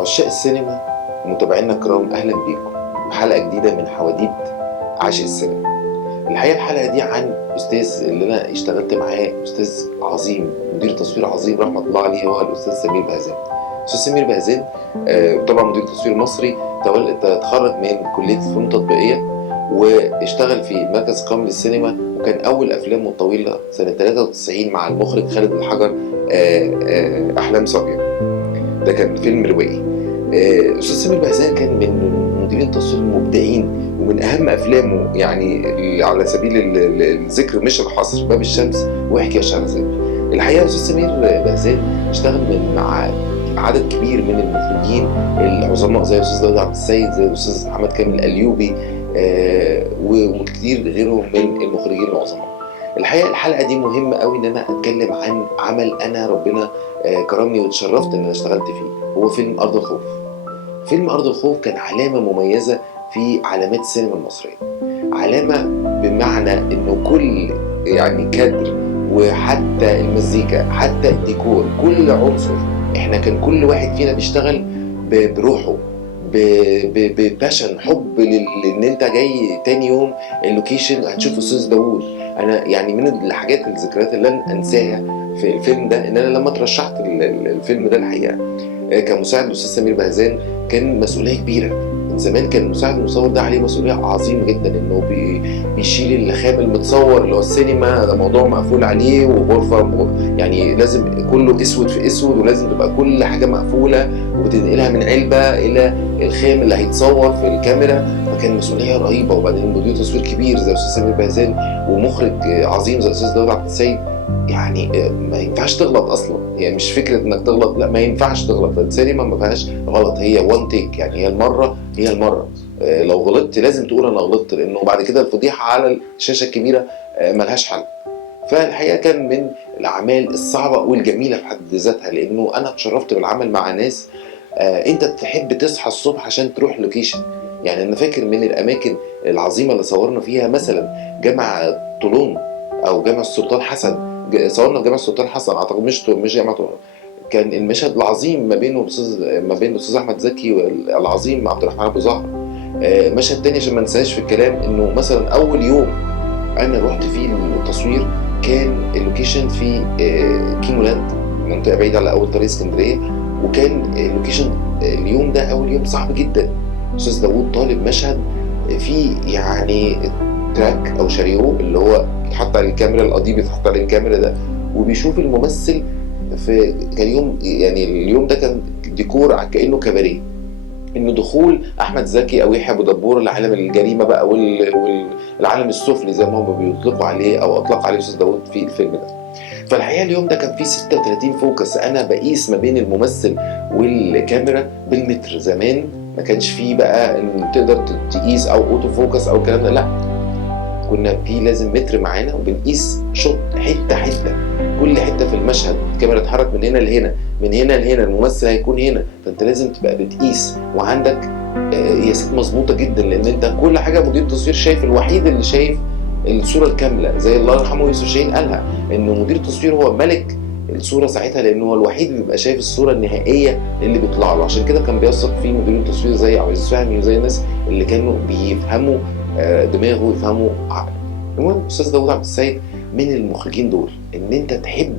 عشاق السينما ومتابعينا الكرام، اهلا بيكم بحلقه جديده من حواديت عاشق السينما. الحقيقه الحلقه دي عن استاذ اللي انا اشتغلت معاه، استاذ عظيم، مدير تصوير عظيم رحمه الله عليه، هو الاستاذ سمير بهزان. استاذ سمير بهزان طبعا مدير تصوير مصري، تخرج من كليه فنون تطبيقيه واشتغل في مركز قومي للسينما، وكان اول افلامه الطويله سنه 93 مع المخرج خالد الحجر احلام صبيه. ده كان فيلم روائي. استاذ سمير بهزان كان من مديرين التصوير المبدعين، ومن اهم افلامه يعني على سبيل الذكر مش الحصر باب الشمس وحكي شهرزاد. الحقيقه استاذ سمير بهزان اشتغل مع عدد كبير من المخرجين العظماء زي الاستاذ داود عبد السيد، زي الاستاذ محمد كامل الايوبي، وكتير غيرهم من المخرجين العظماء. الحقيقه الحلقه دي مهمه قوي ان انا اتكلم عن عمل انا ربنا كرمني واتشرفت ان انا اشتغلت فيه، هو فيلم ارض الخوف. فيلم ارض الخوف كان علامه مميزه في علامات السينما المصريه، علامه بمعنى انه كل يعني كادر وحتى المزيكا حتى الديكور كل عنصر، احنا كان كل واحد فينا بيشتغل بروحه، بباشن، حب ان انت جاي تاني يوم اللوكيشن هتشوف استاذ داوود. انا يعني من الحاجات الذكريات اللي لن انساها في الفيلم ده ان انا لما ترشحت الفيلم ده الحقيقه كمساعد الاستاذ سمير بهزان كان مسؤوليه كبيره. من زمان كان مساعد المصور ده عليه مسؤوليه عظيمه جدا، انه بيشيل اللخام المتصور اللي هو السينما، ده موضوع مقفول عليه وغرفه يعني لازم كله اسود في اسود، ولازم تبقى كل حاجه مقفوله وبتنقلها من علبه الى الخام اللي هيتصور في الكاميرا، فكان مسؤوليه رهيبه. وبعدين مدير تصوير كبير زي الاستاذ سمير بهزان ومخرج عظيم زي الاستاذ داود عبد السيد، يعني ما ينفعش تغلط اصلا. هي مش فكره انك تغلط، لا ما ينفعش تغلط، السينما ما فيهاش غلط، هي وان تيك، يعني هي المره لو غلطت لازم تقول انا غلطت، لانه بعد كده الفضيحه على الشاشه الكبيره ملهاش حل. فالحقيقه كان من الاعمال الصعبه والجميله في حد ذاتها، لانه انا اتشرفت بالعمل مع ناس انت تحب تصحى الصبح عشان تروح لوكيشن. يعني انا فاكر من الاماكن العظيمه اللي صورنا فيها مثلا جامع طولون او جامع السلطان حسن. صورنا في جامع السلطان حسن، اعتقد مش جامع طولون. كان المشهد العظيم ما بين الاستاذ احمد زكي العظيم مع عبد الرحمن ابو زهر. مشهد تاني عشان ما ننساش في الكلام، انه مثلا اول يوم انا رحت فيه التصوير كان اللوكيشن في كيمو لاند، منطقه بعيده على اول طريق اسكندريه، وكان اللوكيشن اليوم ده اول يوم صعب جدا. استاذ داوود طالب مشهد فيه يعني تراك او شاريو اللي هو بيتحط على الكاميرا، القضيب بيتحط على الكاميرا ده، وبيشوف الممثل في كان يوم، يعني اليوم ده كان ديكور كانه كباريه، انه دخول احمد زكي او يحيى ابو دبور لعالم الجريمه بقى والعالم السفلي زي ما هم بيطلقوا عليه او اطلق عليه استاذ داوود في الفيلم ده. فالحقيقه اليوم ده كان فيه 36 فوكس، انا بقيس ما بين الممثل والكاميرا بالمتر. زمان ما كانش فيه بقى ان تقدر تقيس او اوتو فوكس او الكلام ده، لا، كنا في لازم متر معانا وبنقيس شوت حته حته، كل حته في المشهد الكاميرا تتحرك من هنا لهنا، من هنا لهنا، الممثل هيكون هنا، فانت لازم تبقى بتقيس وعندك قياسات مظبوطه جدا، لان انت كل حاجه مدير التصوير شايف، الوحيد اللي شايف الصوره الكامله، زي الله يرحمه يوسف شاهين قالها انه مدير التصوير هو ملك الصوره ساعتها، لانه هو الوحيد اللي بيبقى شايف الصوره النهائيه اللي بيطلع له. عشان كده كان بيثق فيه مدير التصوير زي عبد العزيز فهمي وزي الناس اللي كانوا بيفهموا دماغه ويفهموا عقله. المهم استاذ داوود عبد السيد من المخرجين دول ان انت تحب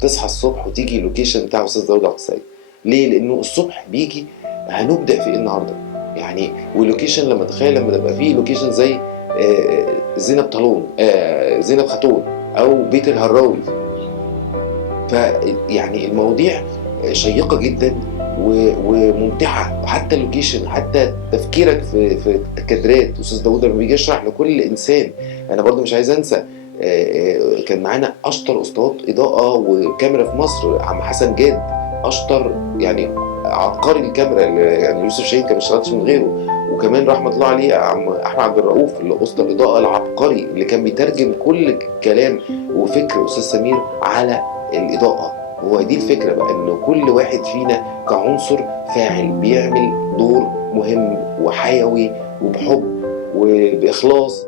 تصحى الصبح وتيجي اللوكيشن بتاع استاذ داوود عبد السيد. ليه؟ لانه الصبح بيجي هنبدع في ايه النهارده، يعني واللوكيشن لما تخيل لما تبقى فيه لوكيشن زي زينب طالون، زينب خاتون، او بيت الهراوي، فيعني المواضيع شيقه جدا وممتعه، وحتى اللوكيشن حتى تفكيرك في الكادرات. استاذ داوود لما بيجي يشرح لكل انسان، انا برضو مش عايز انسى كان معانا اشطر اسطوات اضاءه وكاميرا في مصر، عم حسن جاد، اشطر يعني عبقري الكاميرا، يعني يوسف شاهين كان ما اشتغلش من غيره. وكمان رحمه الله عليه عم احمد عبد الرؤوف اللي اسطى الاضاءه العبقري اللي كان بيترجم كل كلام وفكر استاذ سمير على الاضاءه. هو دي الفكره بقى، انه كل واحد فينا كعنصر فاعل بيعمل دور مهم وحيوي وبحب وباخلاص.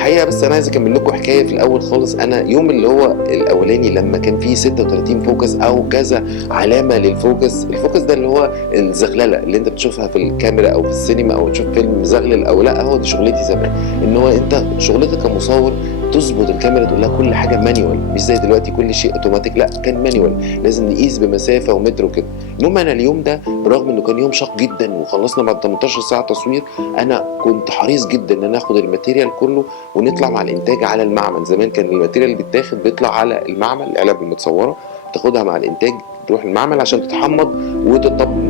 الحقيقه بس انا عايز اكمل لكم حكايه في الاول خالص. انا يوم اللي هو الاولاني لما كان فيه 36 فوكس او كذا علامه للفوكس، الفوكس ده اللي هو الزغلله اللي انت بتشوفها في الكاميرا او في السينما او تشوف فيلم مزغلل او لا، هو دي شغلتي زمان. ان هو انت شغلتك كمصور تظبط الكاميرا، تقول لها كل حاجه مانيوال، مش زي دلوقتي كل شيء اوتوماتيك، لا كان مانيوال، لازم نقيس بمسافه ومتر وكده. المهم انا اليوم ده برغم انه كان يوم شاق جدا وخلصنا بعد 18 ساعه تصوير، انا كنت حريص جدا ان انا اخد الماتيريال كله ونطلع مع الانتاج على المعمل. زمان كان الماتيريال اللي بيتاخد بيطلع على المعمل، العلب المتصوره تاخدها مع الانتاج تروح المعمل عشان تتحمض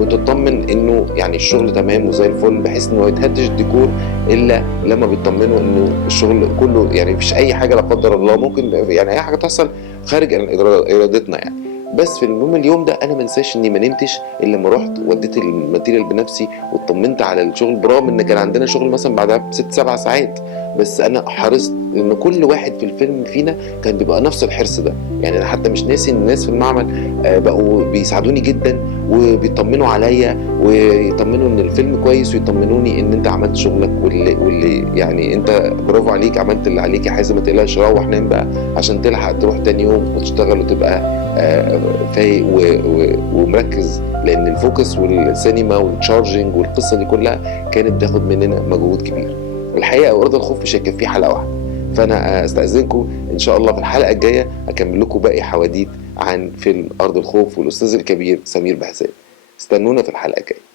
وتطمن انه يعني الشغل تمام وزي الفل، بحيث انه ما يتهدش الديكور الا لما بيطمنوا انه الشغل كله يعني مفيش اي حاجه لا قدر الله ممكن يعني اي حاجه تحصل خارج عن ارادتنا يعني. بس في المهم اليوم ده انا ما انساش اني ما نمتش الا لما رحت وديت الماتيريال بنفسي واطمنت على الشغل، برغم ان كان عندنا شغل مثلا بعدها بست سبع ساعات. بس انا حرصت ان كل واحد في الفيلم فينا كان بيبقى نفس الحرص ده. يعني انا حتى مش ناسي ان الناس في المعمل بقوا بيساعدوني جدا وبيطمنوا عليا ويطمنوا ان الفيلم كويس ويطمنوني ان انت عملت شغلك، واللي يعني انت برافو عليك عملت اللي عليك يا حازم، ما تقلقش روح نام بقى عشان تلحق تروح تاني يوم وتشتغل وتبقى فايق ومركز، لان الفوكس والسينما والتشارجنج والقصه دي كلها كانت بتاخد مننا مجهود كبير. الحقيقه ارض الخوف مش هيكفيه حلقه واحده، فانا استاذنكم ان شاء الله في الحلقه الجايه اكمل لكم باقي حواديت عن فيلم ارض الخوف والاستاذ الكبير سمير بهزاد. استنونا في الحلقه الجايه.